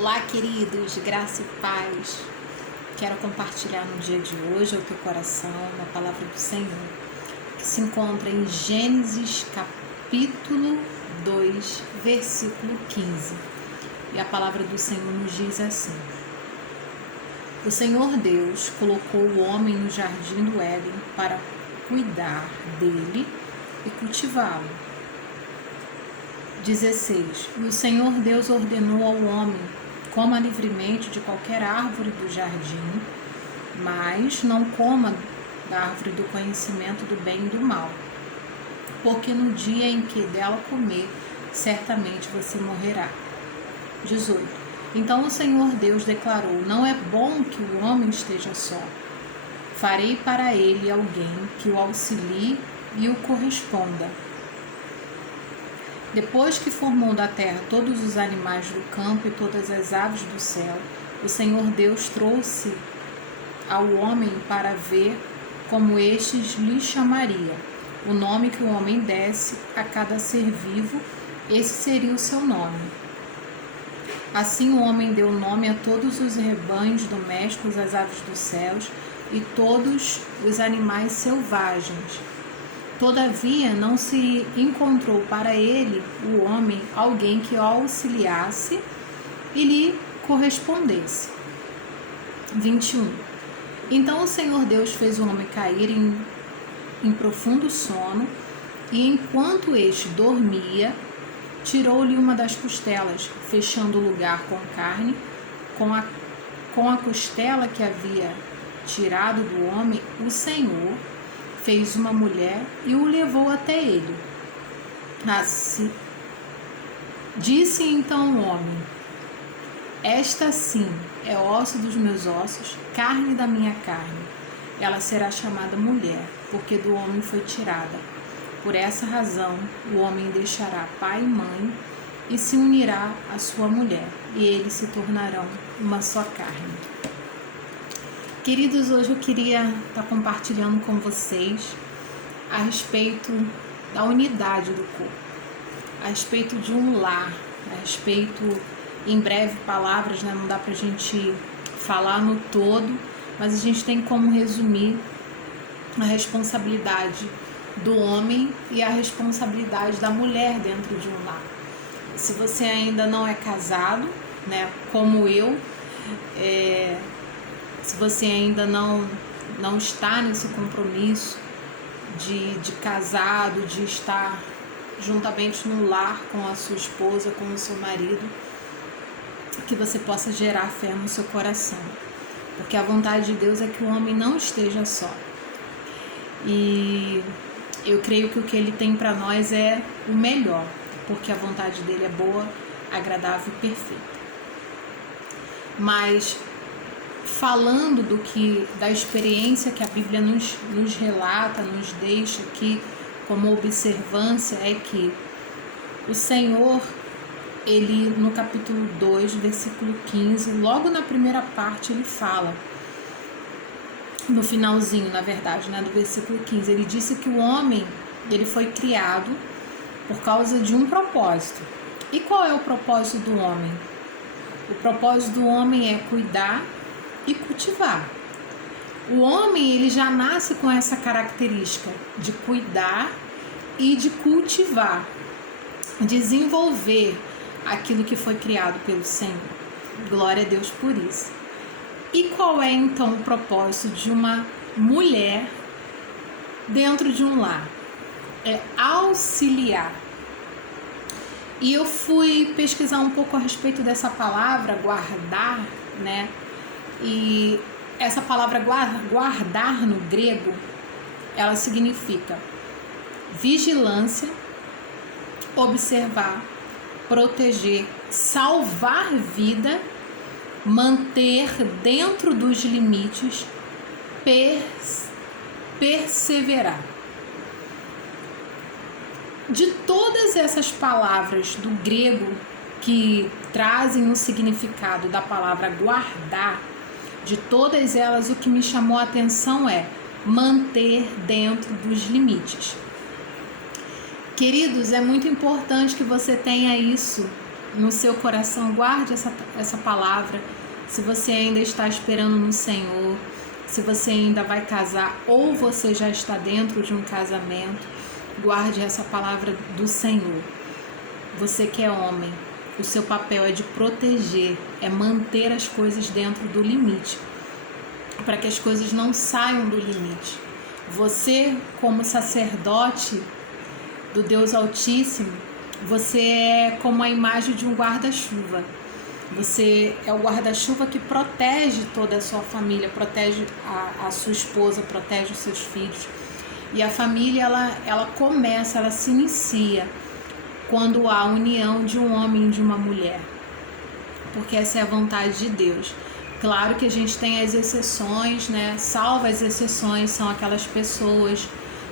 Olá, queridos, graça e paz. Quero compartilhar no dia de hoje ao teu coração a palavra do Senhor, que se encontra em Gênesis capítulo 2, versículo 15. E a palavra do Senhor nos diz assim: O Senhor Deus colocou o homem no jardim do Éden para cuidar dele e cultivá-lo. 16. E o Senhor Deus ordenou ao homem: coma livremente de qualquer árvore do jardim, mas não coma da árvore do conhecimento do bem e do mal, porque no dia em que dela comer, certamente você morrerá. 18. Então o Senhor Deus declarou: não é bom que o homem esteja só. Farei para ele alguém que o auxilie e o corresponda. Depois que formou da terra todos os animais do campo e todas as aves do céu, o Senhor Deus trouxe ao homem para ver como estes lhe chamaria. O nome que o homem desse a cada ser vivo, esse seria o seu nome. Assim o homem deu nome a todos os rebanhos domésticos, as aves dos céus e todos os animais selvagens. Todavia não se encontrou para ele, o homem, alguém que o auxiliasse e lhe correspondesse. 21. Então o Senhor Deus fez o homem cair em profundo sono, e enquanto este dormia, tirou-lhe uma das costelas, fechando o lugar com carne, com a costela que havia tirado do homem, o Senhor fez uma mulher e o levou até ele. Assim, disse então o homem: esta sim é osso dos meus ossos, carne da minha carne. Ela será chamada mulher, porque do homem foi tirada. Por essa razão, o homem deixará pai e mãe e se unirá à sua mulher, e eles se tornarão uma só carne. Queridos, hoje eu queria estar compartilhando com vocês a respeito da unidade do corpo, a respeito de um lar, a respeito, em breve palavras, né? Não dá pra gente falar no todo, mas a gente tem como resumir a responsabilidade do homem e a responsabilidade da mulher dentro de um lar. Se você ainda não é casado, né, como eu, se você ainda não está nesse compromisso de casado, de estar juntamente no lar com a sua esposa, com o seu marido, que você possa gerar fé no seu coração. Porque a vontade de Deus é que o homem não esteja só. E eu creio que o que ele tem para nós é o melhor, porque a vontade dele é boa, agradável e perfeita. Mas falando da experiência que a Bíblia nos relata, nos deixa aqui como observância, é que o Senhor, ele no capítulo 2, versículo 15, logo na primeira parte ele fala, no finalzinho, na verdade, né, do versículo 15, ele disse que o homem, ele foi criado por causa de um propósito. E qual é o propósito do homem? O propósito do homem é cuidar e cultivar. O homem, ele já nasce com essa característica de cuidar e de cultivar, desenvolver aquilo que foi criado pelo Senhor. Glória a Deus por isso. E qual é então o propósito de uma mulher dentro de um lar? É auxiliar. E eu fui pesquisar um pouco a respeito dessa palavra, guardar, né? E essa palavra guardar no grego, ela significa vigilância, observar, proteger, salvar vida, manter dentro dos limites, perseverar. De todas essas palavras do grego que trazem o significado da palavra guardar, de todas elas o que me chamou a atenção é manter dentro dos limites. Queridos, é muito importante que você tenha isso no seu coração, guarde essa palavra. Se você ainda está esperando no Senhor, se você ainda vai casar ou você já está dentro de um casamento, guarde essa palavra do Senhor. Você que é homem, o seu papel é de proteger, é manter as coisas dentro do limite, para que as coisas não saiam do limite. Você, como sacerdote do Deus Altíssimo, você é como a imagem de um guarda-chuva. Você é o guarda-chuva que protege toda a sua família, protege a sua esposa, protege os seus filhos. E a família, ela se inicia quando há a união de um homem e de uma mulher, porque essa é a vontade de Deus. Claro que a gente tem as exceções, né? Salvo as exceções, são aquelas pessoas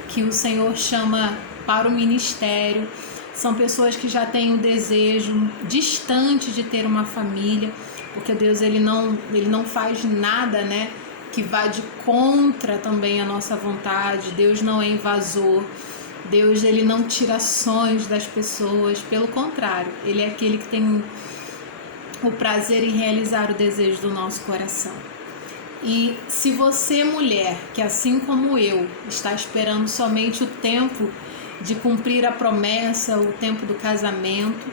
que o Senhor chama para o ministério, são pessoas que já têm o desejo distante de ter uma família, porque Deus ele não faz nada, né, que vá de contra também a nossa vontade. Deus não é invasor. Deus ele não tira sonhos das pessoas, pelo contrário, ele é aquele que tem o prazer em realizar o desejo do nosso coração. E se você, mulher, que assim como eu, está esperando somente o tempo de cumprir a promessa, o tempo do casamento,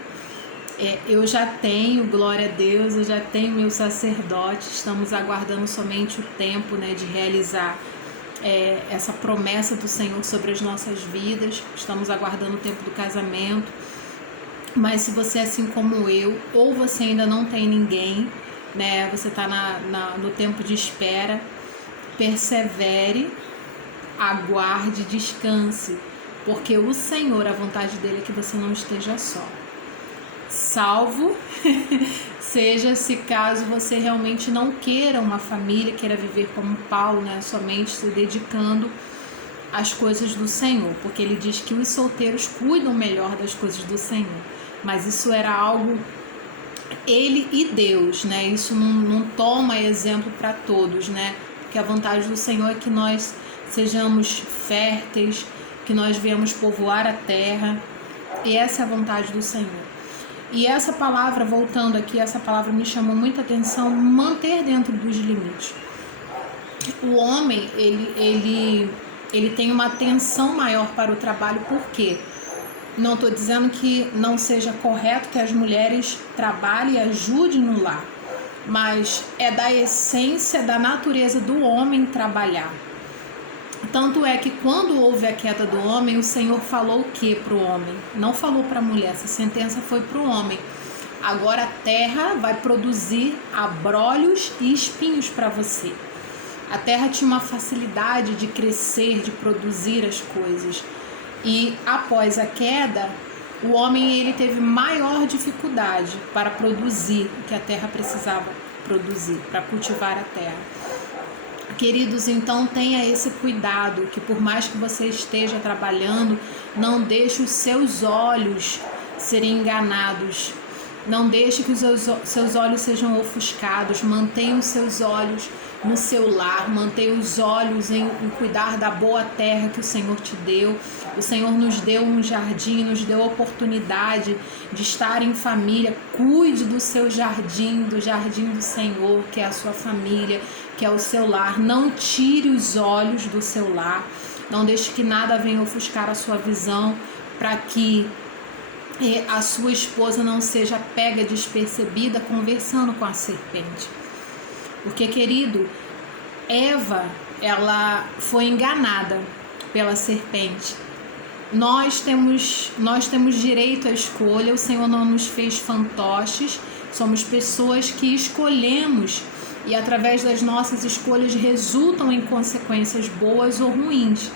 eu já tenho, glória a Deus, eu já tenho meu sacerdote, estamos aguardando somente o tempo, né, de realizar essa promessa do Senhor sobre as nossas vidas. Estamos aguardando o tempo do casamento. Mas se você, assim como eu, ou você ainda não tem ninguém, né, você está no tempo de espera, persevere, aguarde, descanse, porque o Senhor, a vontade dele é que você não esteja só. Salvo seja se caso você realmente não queira uma família, queira viver como Paulo, né, somente se dedicando às coisas do Senhor, porque ele diz que os solteiros cuidam melhor das coisas do Senhor, mas isso era algo ele e Deus, né? Isso não toma exemplo para todos, né? Porque a vontade do Senhor é que nós sejamos férteis, que nós viemos povoar a terra, e essa é a vontade do Senhor. E essa palavra, voltando aqui, essa palavra me chamou muita atenção, manter dentro dos limites. O homem, ele tem uma atenção maior para o trabalho, por quê? Não estou dizendo que não seja correto que as mulheres trabalhem e ajudem no lar, mas é da essência, da natureza do homem trabalhar. Tanto é que quando houve a queda do homem, o Senhor falou o que para o homem? Não falou para a mulher, essa sentença foi para o homem. Agora a terra vai produzir abrolhos e espinhos para você. A terra tinha uma facilidade de crescer, de produzir as coisas. E após a queda, o homem ele teve maior dificuldade para produzir o que a terra precisava produzir, para cultivar a terra. Queridos, então tenha esse cuidado, que por mais que você esteja trabalhando, não deixe os seus olhos serem enganados. Não deixe que os seus olhos sejam ofuscados. Mantenha os seus olhos no seu lar, mantenha os olhos em cuidar da boa terra que o Senhor te deu. O Senhor nos deu um jardim, nos deu a oportunidade de estar em família. Cuide do seu jardim, do jardim do Senhor, que é a sua família, que é o seu lar. Não tire os olhos do seu lar. Não deixe que nada venha ofuscar a sua visão, para que a sua esposa não seja pega despercebida conversando com a serpente. Porque, querido, Eva, ela foi enganada pela serpente. Nós temos direito à escolha, o Senhor não nos fez fantoches, somos pessoas que escolhemos, e através das nossas escolhas resultam em consequências boas ou ruins.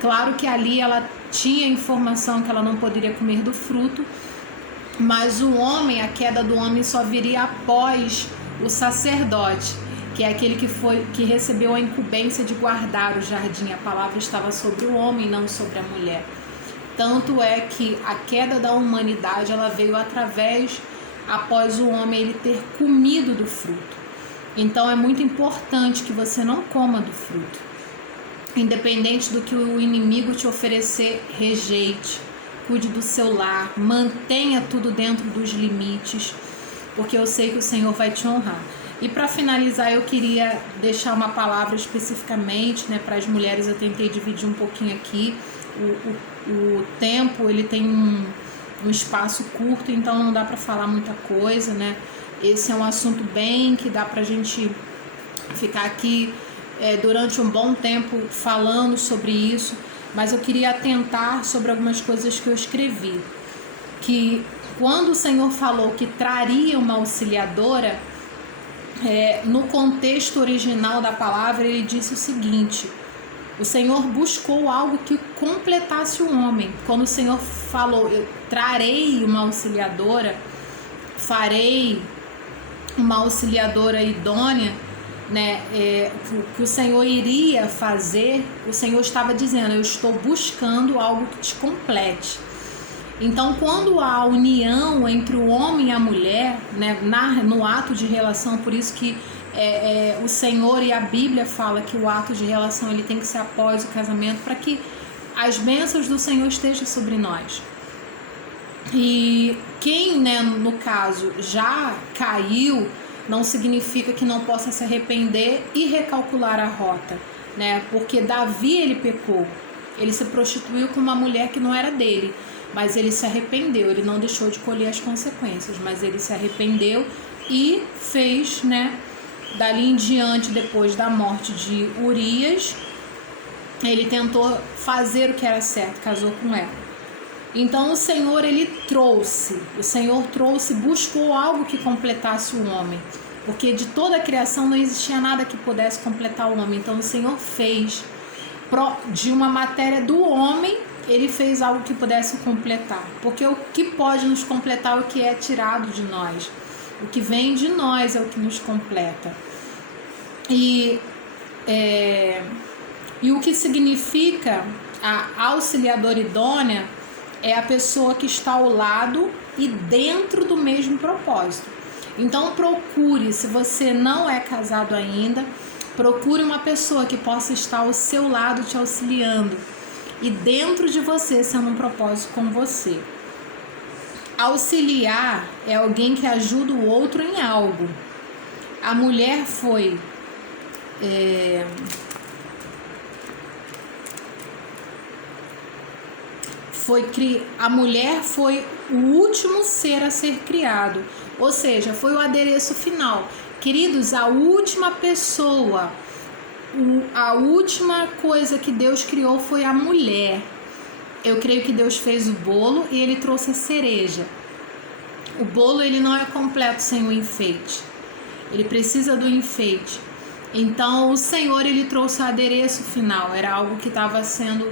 Claro que ali ela tinha informação que ela não poderia comer do fruto, mas o homem, a queda do homem só viria após o sacerdote, que é aquele que recebeu a incumbência de guardar o jardim. A palavra estava sobre o homem, não sobre a mulher. Tanto é que a queda da humanidade ela veio após o homem ele ter comido do fruto. Então é muito importante que você não coma do fruto. Independente do que o inimigo te oferecer, rejeite. cuide do seu lar, mantenha tudo dentro dos limites, porque eu sei que o Senhor vai te honrar. E para finalizar, eu queria deixar uma palavra especificamente, né, para as mulheres. Eu tentei dividir um pouquinho aqui. O tempo, ele tem um espaço curto, então não dá para falar muita coisa, né? Esse é um assunto bem que dá para a gente ficar aqui durante um bom tempo falando sobre isso, mas eu queria atentar sobre algumas coisas que eu escrevi. Que quando o Senhor falou que traria uma auxiliadora, no contexto original da palavra, ele disse o seguinte: o Senhor buscou algo que completasse o homem. Quando o Senhor falou, eu trarei uma auxiliadora, farei uma auxiliadora idônea, né, que o Senhor iria fazer, o Senhor estava dizendo: eu estou buscando algo que te complete. Então, quando há união entre o homem e a mulher, né, no ato de relação, por isso que o Senhor e a Bíblia fala que o ato de relação ele tem que ser após o casamento, para que as bênçãos do Senhor estejam sobre nós. E quem, né, no caso, já caiu, não significa que não possa se arrepender e recalcular a rota, né? Porque Davi, ele pecou, ele se prostituiu com uma mulher que não era dele, mas ele se arrependeu, ele não deixou de colher as consequências, mas ele se arrependeu e fez, né, dali em diante, depois da morte de Urias, ele tentou fazer o que era certo, casou com ela. Então o Senhor trouxe, buscou algo que completasse o homem, porque de toda a criação não existia nada que pudesse completar o homem. Então o Senhor fez de uma matéria do homem, ele fez algo que pudesse completar, porque o que pode nos completar é o que é tirado de nós, o que vem de nós é o que nos completa. E o que significa a auxiliadora idônea é a pessoa que está ao lado e dentro do mesmo propósito. Então procure, se você não é casado ainda, procure uma pessoa que possa estar ao seu lado te auxiliando e dentro de você sendo um propósito com você. Auxiliar é alguém que ajuda o outro em algo. A mulher foi a mulher foi o último ser a ser criado, ou seja, foi o adereço final. Queridos, a última pessoa, a última coisa que Deus criou foi a mulher. Eu creio que Deus fez o bolo e ele trouxe a cereja. O bolo ele não é completo sem o enfeite, ele precisa do enfeite. Então o Senhor ele trouxe o adereço final, era algo que estava sendo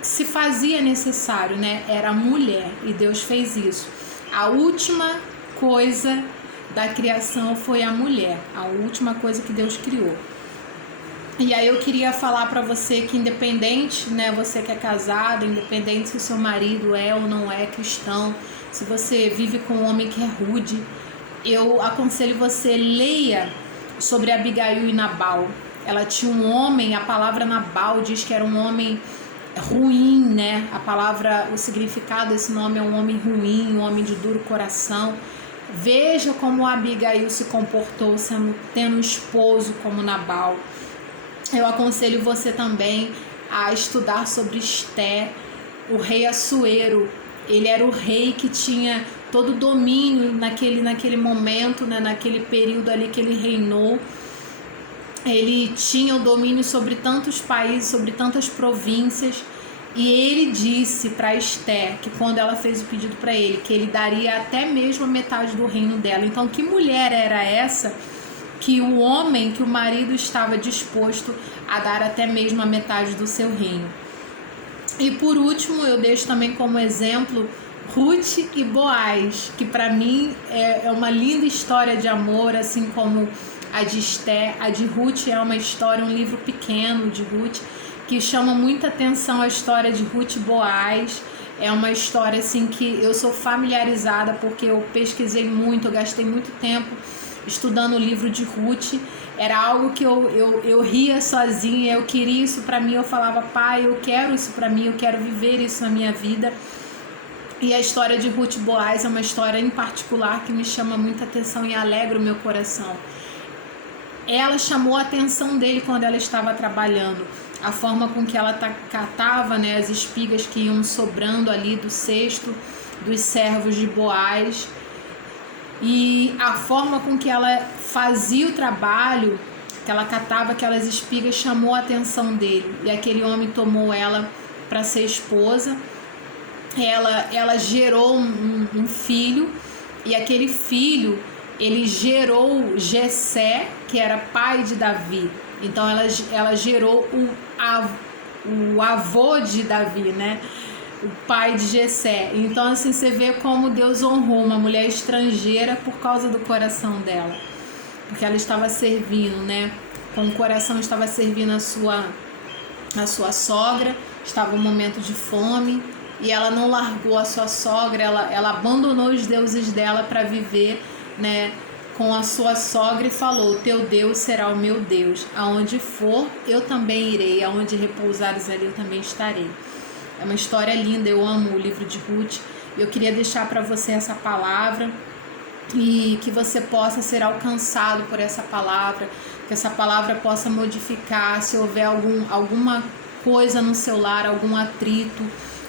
se fazia necessário, né? Era a mulher e Deus fez isso. A última coisa da criação foi a mulher, a última coisa que Deus criou. E aí eu queria falar para você que independente, né, você que é casado, independente se o seu marido é ou não é cristão, se você vive com um homem que é rude, eu aconselho você, leia sobre Abigail e Nabal. Ela tinha um homem, a palavra Nabal diz que era um homem ruim, né? A palavra, o significado desse nome é um homem ruim, um homem de duro coração. Veja como Abigail se comportou tendo um esposo como Nabal. Eu aconselho você também a estudar sobre Esté, o rei Assuero. Ele era o rei que tinha todo o domínio naquele momento, né? Naquele período ali que ele reinou. Ele tinha o domínio sobre tantos países, sobre tantas províncias, e ele disse para Esté que quando ela fez o pedido para ele, que ele daria até mesmo a metade do reino dela. Então, que mulher era essa que o homem, que o marido estava disposto a dar até mesmo a metade do seu reino? E por último, eu deixo também como exemplo Ruth e Boaz, que para mim é uma linda história de amor, assim como a de Esté. A de Ruth é uma história, um livro pequeno de Ruth, que chama muita atenção a história de Ruth e Boaz. É uma história assim que eu sou familiarizada porque eu pesquisei muito, eu gastei muito tempo estudando o livro de Ruth. Era algo que eu ria sozinha, eu queria isso para mim, eu falava: pai, eu quero isso para mim, eu quero viver isso na minha vida. E a história de Ruth e Boaz é uma história em particular que me chama muita atenção e alegra o meu coração. Ela chamou a atenção dele quando ela estava trabalhando. A forma com que ela catava, né, as espigas que iam sobrando ali do cesto dos servos de Boaz. E a forma com que ela fazia o trabalho, que ela catava aquelas espigas, chamou a atenção dele. E aquele homem tomou ela para ser esposa. Ela gerou um filho, e aquele filho, ele gerou Jessé, que era pai de Davi. Então ela gerou o avô de Davi, né? O pai de Jessé. Então assim, você vê como Deus honrou uma mulher estrangeira por causa do coração dela, porque ela estava servindo, né? Com o coração estava servindo a sua sogra. Estava um momento de fome e ela não largou a sua sogra, ela abandonou os deuses dela para viver, né, com a sua sogra, e falou: teu Deus será o meu Deus, aonde for eu também irei, aonde repousares ali eu também estarei. É uma história linda, eu amo o livro de Ruth. Eu queria deixar para você essa palavra e que você possa ser alcançado por essa palavra, que essa palavra possa modificar, se houver alguma coisa no seu lar, algum atrito,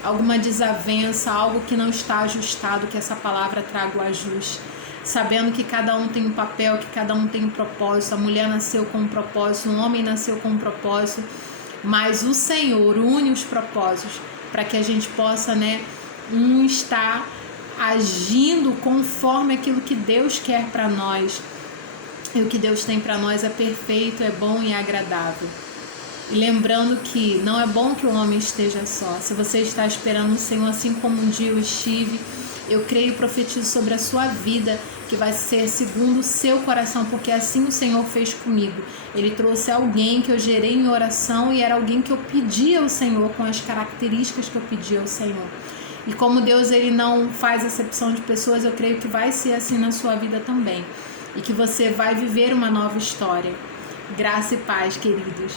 alguma desavença, algo que não está ajustado, que essa palavra traga o ajuste, sabendo que cada um tem um papel, que cada um tem um propósito. A mulher nasceu com um propósito, um homem nasceu com um propósito, mas o Senhor une os propósitos para que a gente possa, né, estar agindo conforme aquilo que Deus quer para nós. E o que Deus tem para nós é perfeito, é bom e agradável. E lembrando que não é bom que o homem esteja só. Se você está esperando o Senhor, assim como um dia eu estive, eu creio e profetizo sobre a sua vida que vai ser segundo o seu coração, porque assim o Senhor fez comigo. Ele trouxe alguém que eu gerei em oração e era alguém que eu pedi ao Senhor, com as características que eu pedi ao Senhor. E como Deus, ele não faz acepção de pessoas, eu creio que vai ser assim na sua vida também. E que você vai viver uma nova história. Graça e paz, queridos.